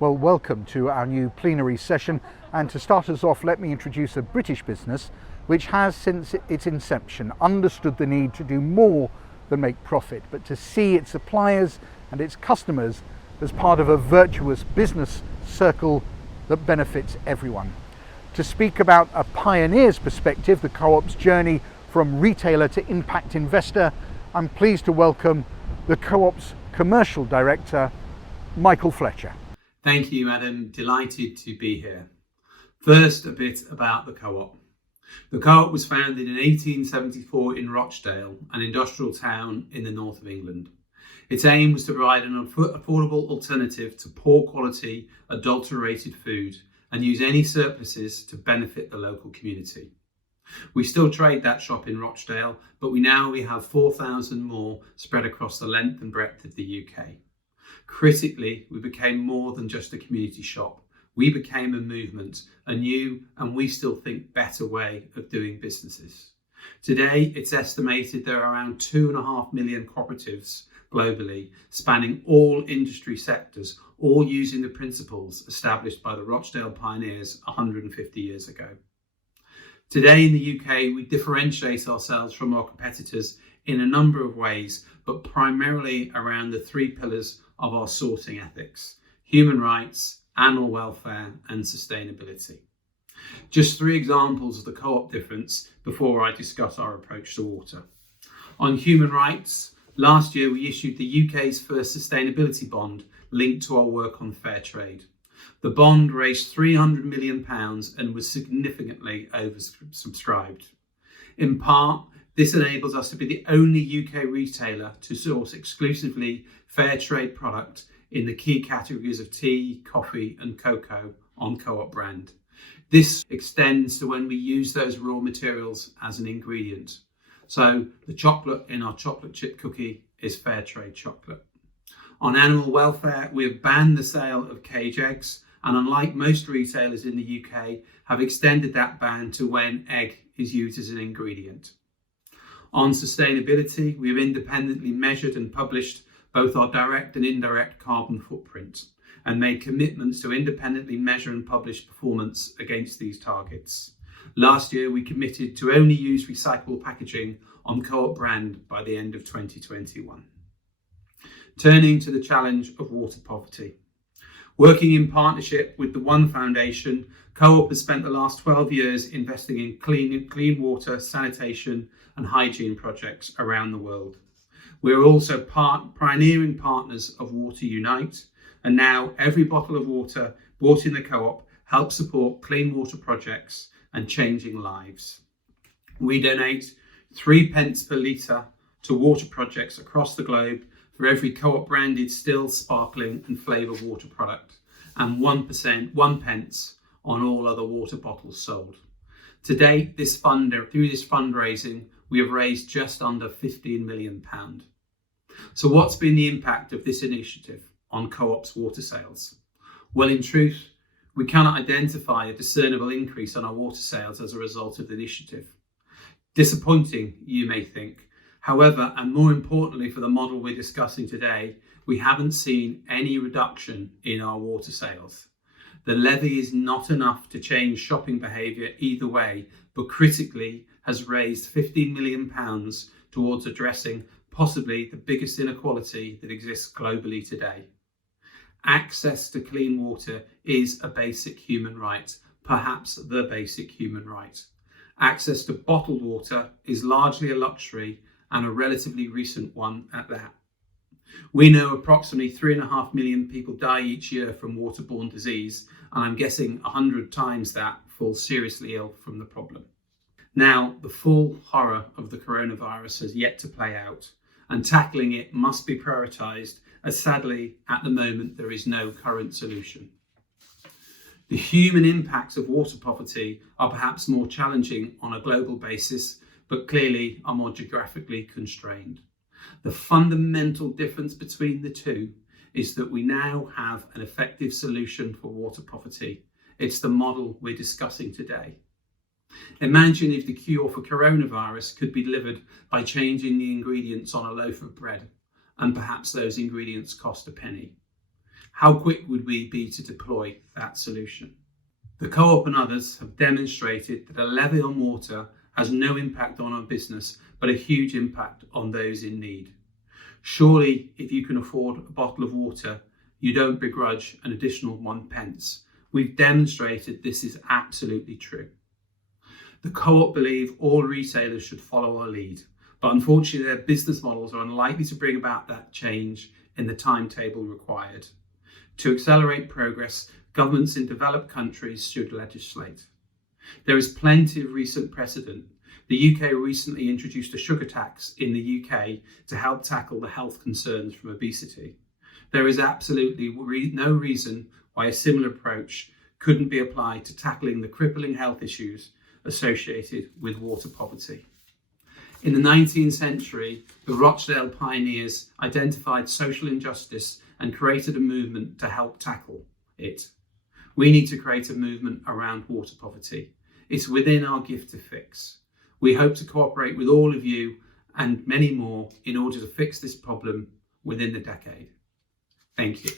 Well, welcome to our new plenary session, and to start us off, let me introduce a British business which has, since its inception, understood the need to do more than make profit, but to see its suppliers and its customers as part of a virtuous business circle that benefits everyone. To speak about a pioneer's perspective, the Co-op's journey from retailer to impact investor, I'm pleased to welcome the Co-op's Commercial Director, Michael Fletcher. Thank you, Adam. Delighted to be here. First, a bit about the Co-op. The Co-op was founded in 1874 in Rochdale, an industrial town in the north of England. Its aim was to provide an affordable alternative to poor quality, adulterated food and use any surpluses to benefit the local community. We still trade that shop in Rochdale, but we have 4,000 more spread across the length and breadth of the UK. Critically, we became more than just a community shop. We became a movement, a new and we still think better way of doing businesses. Today, it's estimated there are around 2.5 million cooperatives globally, spanning all industry sectors, all using the principles established by the Rochdale pioneers 150 years ago. Today in the UK, we differentiate ourselves from our competitors in a number of ways, but primarily around the three pillars of our sourcing ethics: human rights, animal welfare, and sustainability. Just three examples of the Co-op difference before I discuss our approach to water. On human rights, last year we issued the UK's first sustainability bond linked to our work on fair trade. The bond raised £300 million and was significantly oversubscribed. In part, this enables us to be the only UK retailer to source exclusively fair trade product in the key categories of tea, coffee and cocoa on Co-op brand. This extends to when we use those raw materials as an ingredient. So the chocolate in our chocolate chip cookie is fair trade chocolate. On animal welfare, we have banned the sale of cage eggs, and unlike most retailers in the UK, have extended that ban to when egg is used as an ingredient. On sustainability, we have independently measured and published both our direct and indirect carbon footprint and made commitments to independently measure and publish performance against these targets. Last year, we committed to only use recyclable packaging on Co-op brand by the end of 2021. Turning to the challenge of water poverty. Working in partnership with the One Foundation, Co-op has spent the last 12 years investing in clean water, sanitation and hygiene projects around the world. We are also pioneering partners of Water Unite, and now every bottle of water bought in the Co-op helps support clean water projects and changing lives. We donate 3 pence per litre to water projects across the globe for every Co-op branded still, sparkling and flavoured water product, and 1 pence on all other water bottles sold. To date, through this fundraising, we have raised just under £15 million. So what's been the impact of this initiative on Co-op's water sales? Well, in truth, we cannot identify a discernible increase on our water sales as a result of the initiative. Disappointing, you may think. However, and more importantly for the model we're discussing today, we haven't seen any reduction in our water sales. The levy is not enough to change shopping behaviour either way, but critically has raised £15 million towards addressing possibly the biggest inequality that exists globally today. Access to clean water is a basic human right, perhaps the basic human right. Access to bottled water is largely a luxury, and a relatively recent one at that. We know approximately 3.5 million people die each year from waterborne disease, and I'm guessing 100 times that fall seriously ill from the problem. Now, the full horror of the coronavirus has yet to play out, and tackling it must be prioritised, as sadly, at the moment, there is no current solution. The human impacts of water poverty are perhaps more challenging on a global basis, but clearly are more geographically constrained. The fundamental difference between the two is that we now have an effective solution for water poverty. It's the model we're discussing today. Imagine if the cure for coronavirus could be delivered by changing the ingredients on a loaf of bread, and perhaps those ingredients cost a penny. How quick would we be to deploy that solution? The Co-op and others have demonstrated that a levy on water has no impact on our business, but a huge impact on those in need. Surely, if you can afford a bottle of water, you don't begrudge an additional 1 pence. We've demonstrated this is absolutely true. The Co-op believe all retailers should follow our lead, but unfortunately their business models are unlikely to bring about that change in the timetable required. To accelerate progress, governments in developed countries should legislate. There is plenty of recent precedent. The UK recently introduced a sugar tax in the UK to help tackle the health concerns from obesity. There is absolutely no reason why a similar approach couldn't be applied to tackling the crippling health issues associated with water poverty. In the 19th century, the Rochdale pioneers identified social injustice and created a movement to help tackle it. We need to create a movement around water poverty. It's within our gift to fix. We hope to cooperate with all of you and many more in order to fix this problem within the decade. Thank you.